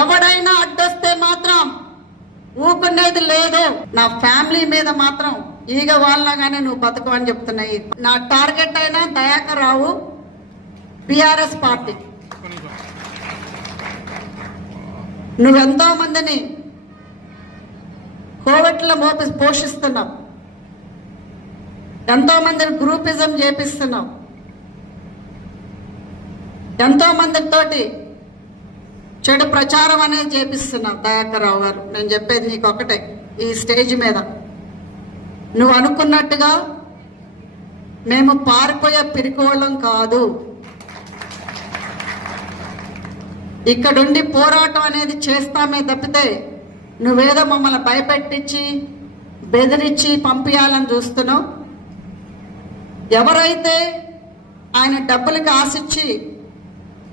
ఎవడైనా అడ్డొస్తే మాత్రం ఊకునేది లేదు. నా ఫ్యామిలీ మీద మాత్రం ఈగ వాళ్ళగానే నువ్వు బతుకు అని చెప్తున్నాయి. నా టార్గెట్ అయినా దయాకర్ రావు, బీఆర్ఎస్ పార్టీ. నువ్వెంతో మందిని కోవిడ్లో పోషిస్తున్నావు, ఎంతో మందిని గ్రూపిజం చేపిస్తున్నావు, ఎంతో మందితోటి చెడు ప్రచారం అనేది చేపిస్తున్నావు. దయాకర్ రావు గారు, నేను చెప్పేది నీకు ఒకటే, ఈ స్టేజ్ మీద నువ్వు అనుకున్నట్టుగా మేము పారిపోయే పిరికోళ్ళం కాదు. ఇక్కడుండి పోరాటం అనేది చేస్తామే తప్పితే నువ్వేదో మమ్మల్ని భయపెట్టించి బెదిరించి పంపించాలని చూస్తున్నావు. ఎవరైతే ఆయన డబ్బులకి ఆశించి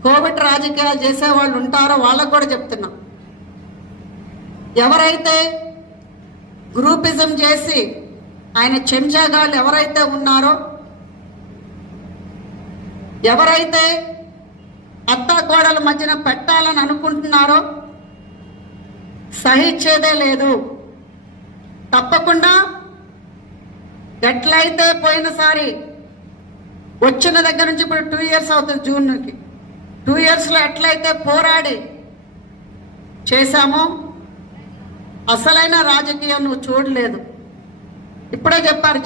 కోవిడ్ రాజకీయాలు చేసేవాళ్ళు ఉంటారో వాళ్ళకు కూడా చెప్తున్నాం, ఎవరైతే గ్రూపిజం చేసి ఆయన చెంచాగాళ్ళు ఎవరైతే ఉన్నారో, ఎవరైతే అత్తాకోడల మధ్యన పెట్టాలని అనుకుంటున్నారో సహించేదే లేదు. తప్పకుండా ఎట్లయితే పోయినసారి వచ్చిన దగ్గర నుంచి ఇప్పుడు 2 years అవుతుంది, జూన్కి 2 yearsలో ఎట్లయితే పోరాడి చేశామో అసలైన రాజకీయం నువ్వు చూడలేదు. ఇప్పుడే చెప్పారు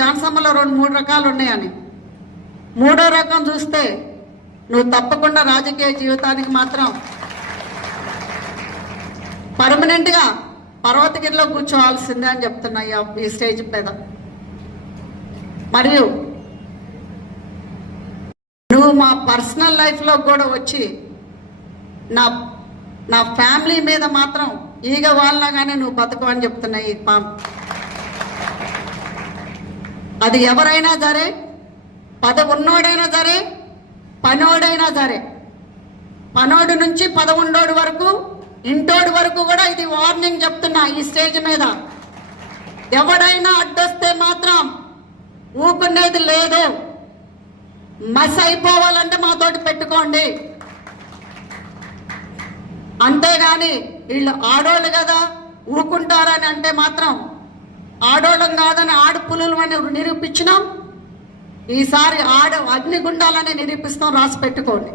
జాన్సమ్మలో 2-3 రకాలు ఉన్నాయని. 3వ రకం చూస్తే నువ్వు తప్పకుండా రాజకీయ జీవితానికి మాత్రం పర్మనెంట్గా పర్వతగిరిలో కూర్చోవాల్సిందే అని చెప్తున్నా ఈ స్టేజ్ మీద. మరియు నువ్వు మా పర్సనల్ లైఫ్లో కూడా వచ్చి నా ఫ్యామిలీ మీద మాత్రం ఈగ వాళ్ళగానే నువ్వు బతుకు అని చెప్తున్నాయి. అది ఎవరైనా సరే, పదవి ఉన్నోడైనా సరే, పనోడైనా సరే, పనోడు నుంచి 11 వరకు, ఇంటోడి వరకు కూడా ఇది వార్నింగ్ చెప్తున్నా ఈ స్టేజ్ మీద. ఎవడైనా అడ్డొస్తే మాత్రం ఊకునేది లేదు. మస్ అయిపోవాలంటే మాతోటి పెట్టుకోండి, అంతేగాని వీళ్ళు ఆడోళ్ళు కదా ఊకుంటారని అంటే మాత్రం ఆడోళ్ళం కాదని ఆడపులులు అని నిరూపించినాం. ఈసారి అగ్నిగుండాలని నిరూపిస్తాం, రాసి పెట్టుకోండి.